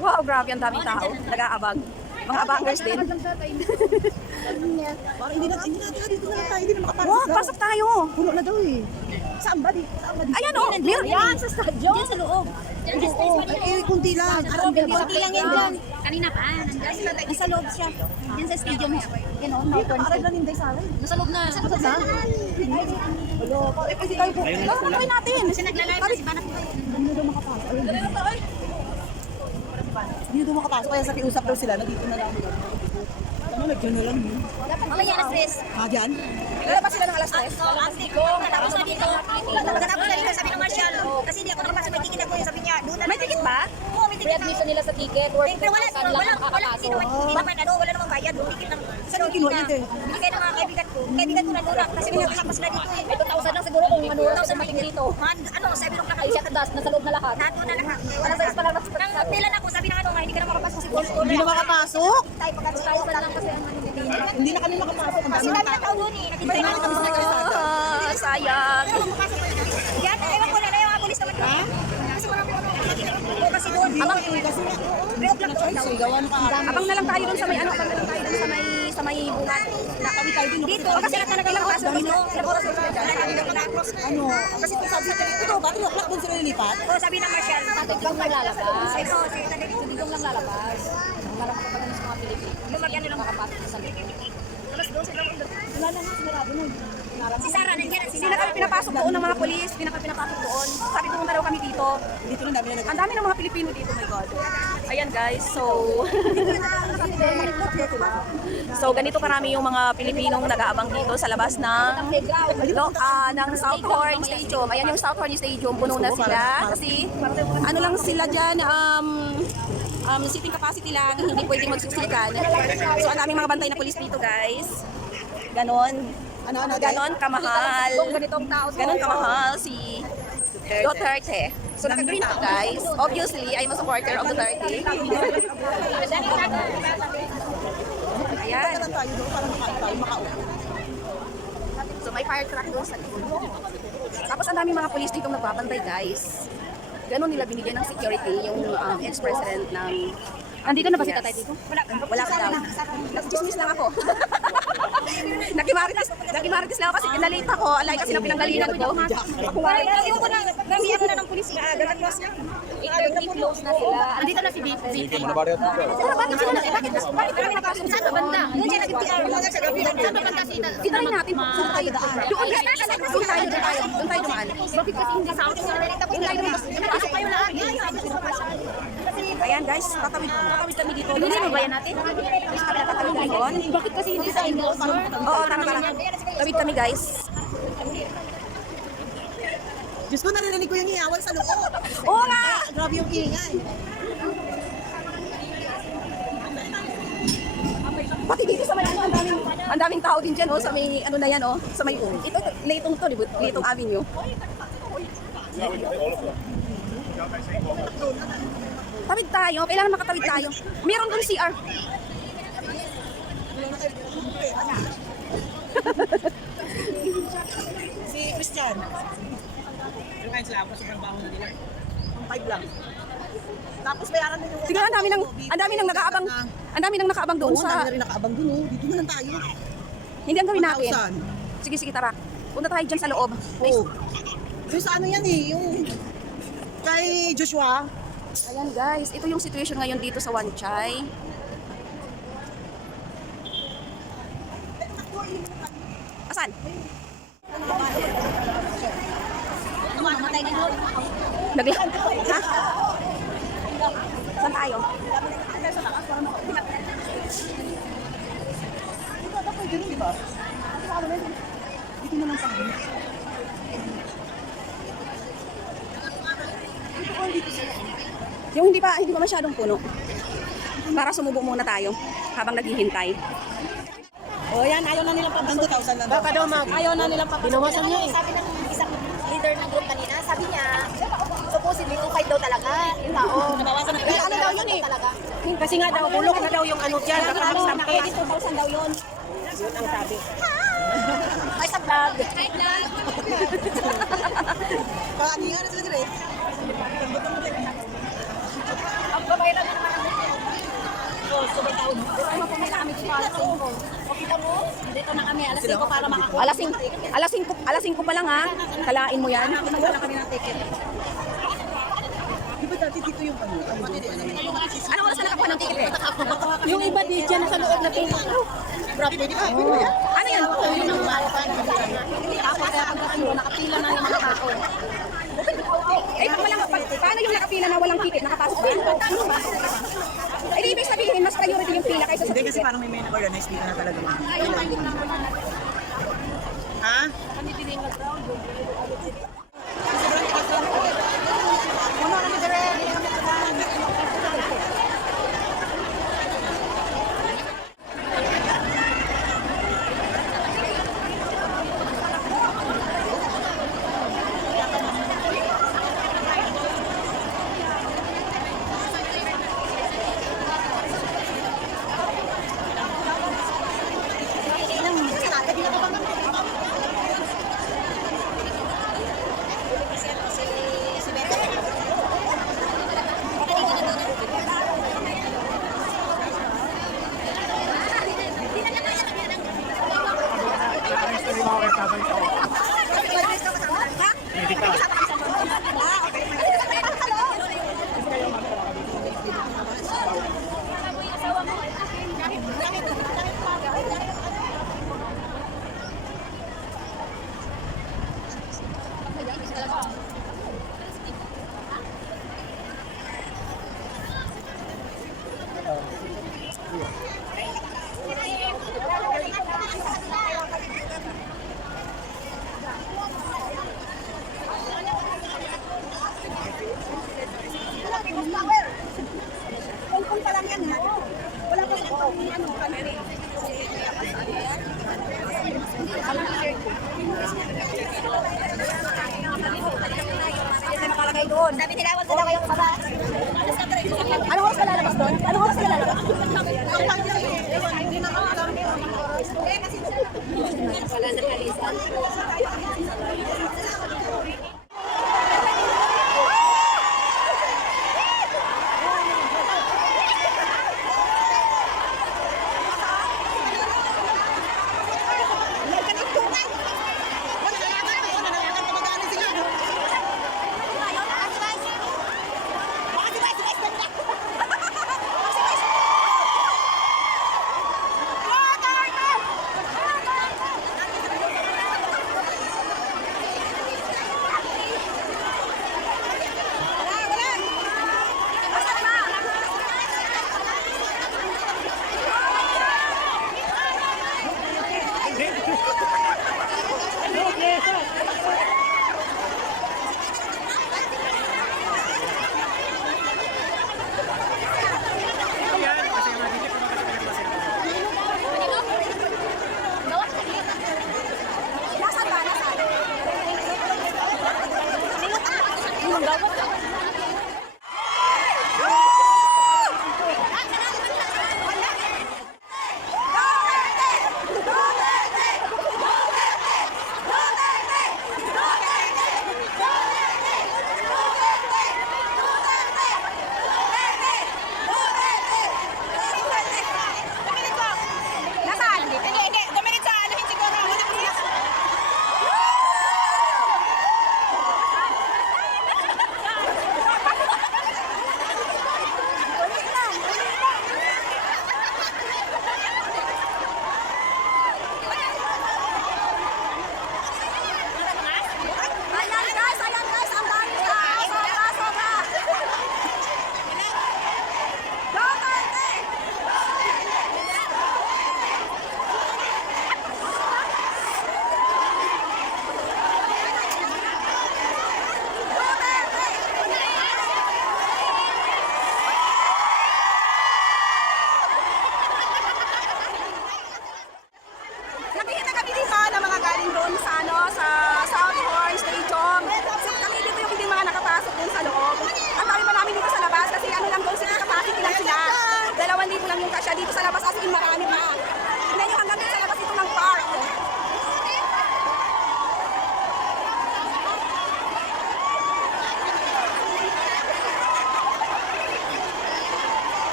Wow, grabe ang daming tao. Nag-aabag. Mga abangers din. Hindi na hindi na dito na tayo, hindi na makapasok. Wow, pasok tayo. Puno na daw eh. Saan ba di? Saan ba di? Ayan oh, meron yan sa stadium. Diyan sa loob. Diyan sa. Eh, kunti lang. Kunti lang yan diyan. Kanina pa, nandiyan. Nasa loob siya. Diyan sa stadium. Yan o, may Parang naninday sa akin. Nasa loob na. Nasa loob na. Hello, kasi tayo po. Lalakawin natin. Kasi nagla-live na si Banat po. Hindi daw makapasok. Hindi daw makapasok. Kaya sa kiusap daw sila, nandito na lang. Ano, nagdyan na lang. eh. Mamaya alas tres. Ah, dyan? Lalabas sila ng alas 3. Oo, ante ko. Natapos na dito. Natapos na dito, sabi ng Marshall. Kasi hindi ako nakapasok, may ticket ako. Sabi niya, doon na May ticket ba? Oo, may ticket na. admission nila sa ticket worth Eh, Pero wala, 2,000 wala, lang wala, ang wala, hindi naman, hindi naman, ano, wala namang bayad, ticket lang. Saan yung kinuha niya, te? Binigay ng mga kaibigan ko, kaibigan ko na doon, kasi may nakakapas na dito eh. May 2,000 lang siguro kung ano 2,000 dumating dito. Ano, sabi nung Ay, nakaiyak, siya tadas, nasa loob na lahat. nato na lahat. Wala sa pa lang. Nang pilan ako, sabi ng ano, nga, hindi ka na makapasok si Gold Score. Hindi na makapasok? Tayo pagkatapos lang kasi ang hindi. Na kami makapasok. Kasi dami na tao doon eh. Nakita na kami sa Ah, sayang. Yan, ewan ko na na yung mga polis naman. Ha? Kasi wala Oo, kasi doon. Abang, kasi nga, doon. Abang na lang tayo dun sa may ano, abang na lang tayo dun sa may sa may bunga. Kami tayo din. Dito, kasi talaga lang dito. Sa oras na Ano? Kasi kung sabi sa ito, bakit yung doon sila nilipat? Oo, sabi ng Marshall. Tigong lang lalabas. Ito, si Tadek. Tigong lang lalabas. Para makapagaling sa mga Pilipino. Lumagyan nila Makapasok na sa loob. Alas 12 lang. Wala na nga, sinarado mo. Si Sarah, nandiyan. Si Hindi na kami pinapasok doon ng mga polis. Na kami pinapasok doon. Sabi pumunta daw kami dito. Dito lang dami na Ang dami ng mga Pilipino dito, my God. Ayan guys, so... so ganito karami yung mga Pilipinong nag-aabang dito sa labas ng no, ah, ng Southhorn Stadium. Ayan yung Southhorn Stadium, puno na sila kasi ano lang sila dyan, um, um, seating capacity lang, hindi pwedeng magsiksikan. So ang daming mga bantay na pulis dito guys. Ganon. Ano, ano, Ganon kamahal. Ganitong tao. Ganon kamahal si Duterte. So naka-green ako guys. Obviously, I'm a supporter of Duterte. Ayan. So may fire truck doon sa likod. Tapos ang daming mga police dito nagbabantay guys. Ganon nila binigyan ng security yung um, ex-president ng... Andito na ba si tatay dito? Wala, wala ka daw. Nag-chismis lang ako. Nakimarites, nakimarites lang ako kasi pinalate ako. Alay kasi na pinanggalingan ko. Ako nga rin. Ayaw ko na, namiyan na ng pulis. Gagat mo siya. close na sila. Andito na si varias Pero bakit sila na? Bakit, bakit kami napasok sa banda? Doon siya gabi. Saan ba banda sila? Titry natin saan tayo daan. Doon tayo, doon tayo, doon tayo, doon tayo dumaan. Bakit kasi hindi sa akin? Doon tayo dumaan. Pasok kayo lahat. Ayan guys, tatawid, tatawid kami dito. Hindi mo ba yan natin? Guys, kami natatawid kami doon. Bakit kasi hindi sa inyo? Oo, tama tama. Tawid kami guys. Diyos ko, naririnig ko yung iyawan sa loob. Oo nga! Grabe yung ingay. Pati dito sa may ano, ang daming, ang daming tao din dyan, oh, sa may, ano na yan, oh, sa may, ito, Leitong to, di ba? Leitong Avenue. Tawid tayo, kailangan makatawid tayo. Meron doon CR. Si Christian. Yung kain sila, ako sobrang baho na nila. Ang five lang. Tapos bayaran mo yung... Tingnan, ang dami nang, ang dami nang nakaabang, ang dami nang nakaabang doon Oo, ang dami sa, na rin nakaabang dun, oh. Dito na lang tayo. hindi ang gawin natin. 1,000. Sige, sige, tara. Punta tayo dyan sa loob. Oo. Yung sa ano yan eh, yung... Kay Joshua. Ayan guys, ito yung situation ngayon dito sa Wanchay. Asan? Mamatay na doon. Nagla... Ha? Saan tayo? Dito na lang tayo. Yung hindi pa, hindi pa masyadong puno. Para sumubo muna tayo habang naghihintay. O yan, ayaw na nilang pabang 2,000 lang. Baka daw mag... Ayaw na nilang pabang. Binawasan niya eh. Sabi ng isang leader ng group kanina, sabi niya, supposedly 2.5 daw talaga yung tao. Nabawasan na. Ano daw yun eh? Talaga. Kasi nga daw, bulok na daw yung ano dyan. Baka magsampit. 2,000 daw yun. Yun ang sabi. Ay, sa vlog. Paano nga na sila dire? Papahiram mo naman ang dito na kami, alas 5 para makakuha. Alas 5, alas 5, alas 5 pa lang ha. Kalain mo yan. Wala kami ng ticket. Di ba dati dito yung ano? Ano oras na nakakuha ng ticket eh? Yung iba di dyan sa loob na ticket. Bravo, pwede ba? Ano yan? Tapos kaya pagkakas mo, nakapila na ng mga tao paano yung nakapila na walang ticket? Nakapasok ba? Eh, di ibig sabihin, mas priority yung pila kaysa sa Hindi kasi ticket. parang may may organize dito na talaga. Ha? Kung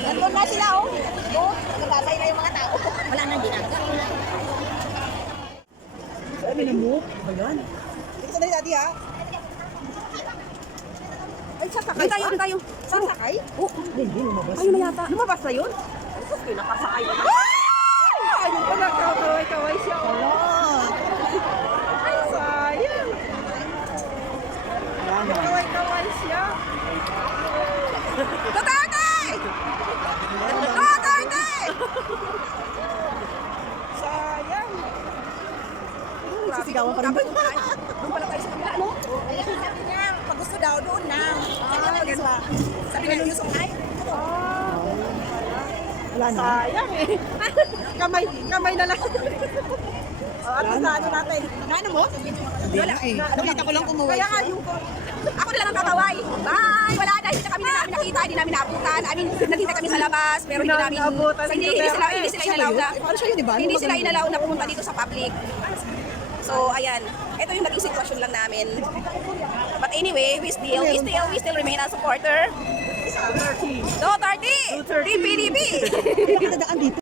Nandun na sila, oh. Oh, naglalay na yung mga tao. Wala na din. Sabi na mo? Ba yan? Dito na daddy, ha? Ay, sasakay Doon tayo, doon tayo. Sasakay? Oh, Hindi, lumabas. ayun na yata. Lumabas na yun? Ay, nakasakay na. Ay! Ayun pala, kaway-kaway siya. Oh. Ay, sayang. Kaway-kaway siya. Duterte! Sayang. Sisigawan pa rin. Doon pala tayo sa kabila, no? Sabi niya, pag gusto daw, doon na. Ah, ganda. Sabi niya, Yusuf, ay. Wala na. Sayang eh. kamay, kamay na lang. Oh, at sa ano natin? Ano mo? Wala eh. Nakita ko lang kumuha. Kaya nga yung Ako na lang ang kakaway. Bye! Wala na, hindi na kami na namin nakita, hindi namin naabutan. I mean, nakita kami sa labas, pero hindi namin, hindi, hindi sila, hindi sila inalaw na, Ano hindi sila inalaw na pumunta dito sa public. So, ayan. Ito yung naging sitwasyon lang namin. But anyway, we still, we still, we still remain a supporter. Duterte! Duterte. DPDP! Nakadaan dito.